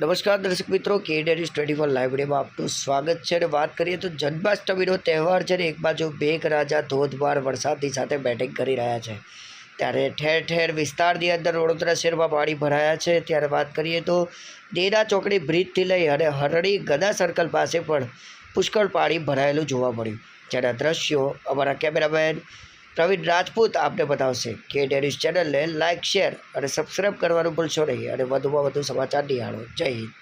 નમસ્કાર દર્શક મિત્રો કે ડેરી ટ્વેન્ટી ફોર લાઇબ્રેરીમાં આપનું સ્વાગત છે અને વાત કરીએ તો જન્માષ્ટમીનો તહેવાર છે ને, એક બાજુ મેઘરાજા ધોધમાર વરસાદની સાથે બેટિંગ કરી રહ્યા છે. ત્યારે ઠેર ઠેર વિસ્તારની અંદર વડોદરા શહેરમાં પાણી ભરાયા છે. ત્યારે વાત કરીએ તો દેના ચોકડી બ્રિજથી લઈ અને હરણી ગદા સર્કલ પાસે પણ પુષ્કળ પાણી ભરાયેલું જોવા મળ્યું. જેના દ્રશ્યો અમારા કેમેરામેન પ્રવીણ રાજપૂત આપને બતાવશે કે ડેરીઝ ચેનલને લાઇક શેર અને સબસ્ક્રાઈબ કરવાનું ભૂલશો નહીં અને વધુમાં વધુ સમાચાર નિહાળો. જય હિન્દ.